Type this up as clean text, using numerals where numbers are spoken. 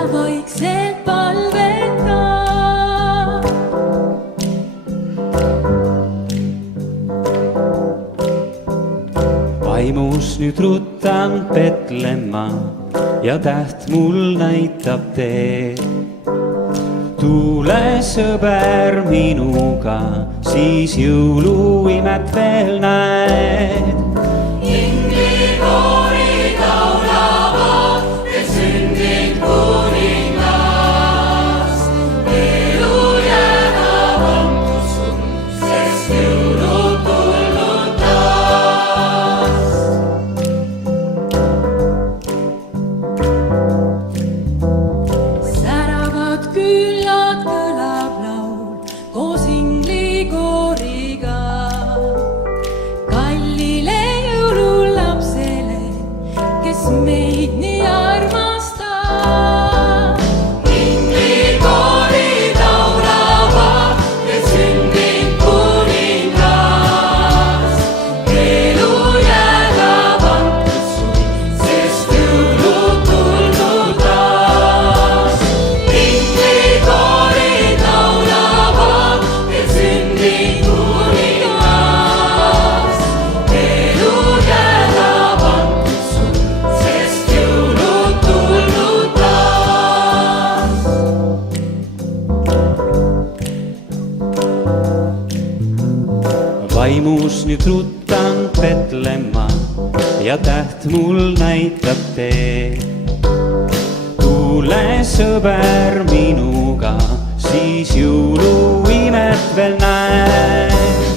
ja vaikselt palveta. Vaimus nüüd ruttan Petlemma ja täht mul näitab teed. Tule sõber minuga, siis jõuluimet veel näed. Inglikoorid laulavad, et sündid kuningas. Elu jääb antusun, sest jõulud tulnud taas. Säravad küllad kõlab laul koos inglikooriga. Kallile jõululapsele, kes meid nii armastab. Inglikoorid laulavad, et sündib kuningas. Elu jääb antusun, sest jõulud tulnud taas. Inglikoorid laulavad, et sündib kuningas. Elu jääb antusun, sest jõulud tulnud taas. Vaimus nüüd ruttan Petlemma ja täht mul näitab teed. Tule sõber minuga, siis jõuluimet veel näed.